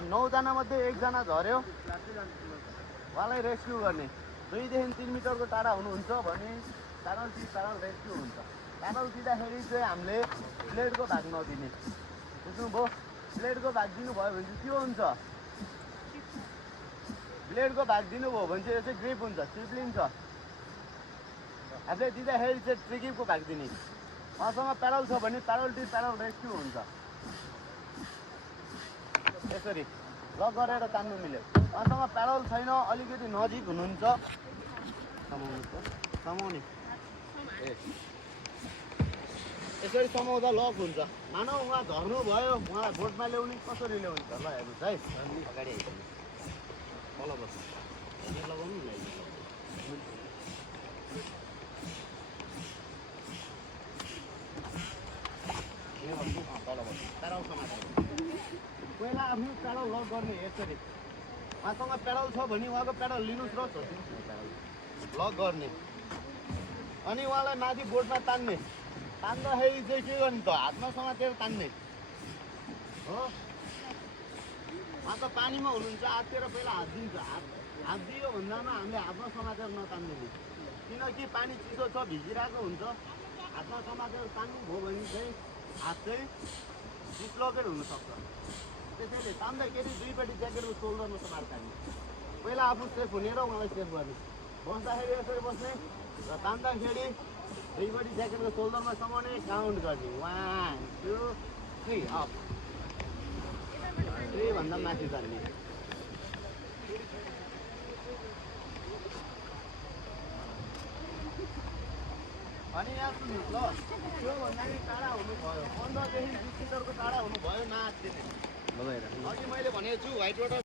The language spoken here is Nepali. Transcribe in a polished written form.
हामी 9 जना मध्ये 1 जना झर्यो उहाँलाई रेस्क्यु गर्ने 2 देखि 3 मिटरको टाढा हुनुहुन्छ भने प्याडल रेस्क्यु हुन्छ प्याडल दिँदाखेरि चाहिँ हामीले ब्लेडको भाग नदिने बुझ्नुभयो ब्लेडको भाग दिनुभयो भने चाहिँ के हुन्छ ब्लेडको भाग दिनुभयो भने चाहिँ यो चाहिँ ग्रिप हुन्छ चिप्लिन्छ हामीले दिँदाखेरि चाहिँ ट्रिगिपको भाग दिने उहाँसँग प्याडल छ भने प्याडल रेस्क्यु हुन्छ यसरी लक गरेर तान्नु मिल्यो उहाँसँग प्याडल छैन अलिकति नजिक हुनुहुन्छ समाउने यसरी समाउँदा लक हुन्छ मानौ उहाँ झर्नु भयो उहाँलाई बोटमा ल्याउने कसरी ल्याउने ल हेर्नुहोस् है अगाडि तल बस्नु लगाउनु तल बस्नु प्याडल समातेर पहिला आफ्नो प्याडल लक गर्ने यसरी उहाँसँग प्याडल छ भने उहाँको प्याडल लिनुहोस् र लक गर्ने अनि उहाँलाई माथि बोटमा तान्ने तान्दाखेरि चाहिँ के गर्ने त हातमा समातेर तान्ने हो उहाँ त पानीमा हुनुहुन्छ हाततिर पहिला हात दिन्छ हात दियो भन्दामा हामीले हातमा समातेर नतान्ने किनकि पानी चिसो छ भिजिरहेको हुन्छ हातमा समातेर तान्नुभयो भने चाहिँ हात चाहिँ डिस्लोकेट हुनसक्छ त्यसैले तान्दाखेरि दुईपट्टि ज्याकेटको सोल्डरमा समाएर तान्ने पहिला आफू सेफ हुने र उहाँलाई सेफ गर्ने बस्दाखेरि यसरी बस्ने र तान्दाखेरि दुईपट्टि ज्याकेटको सोल्डरमा समाउने काउन्ट गर्ने 1 2 3 अप 3 भन्दा माथि जाने अनि यहाँ सुन्नुहोस् ल त्योभन्दा नि टाढा हुनुभयो 15 देखि 20 मिटरको टाढा हुनुभयो नाच्दिने अघि मैले भनेको छु व्हाइट वाटर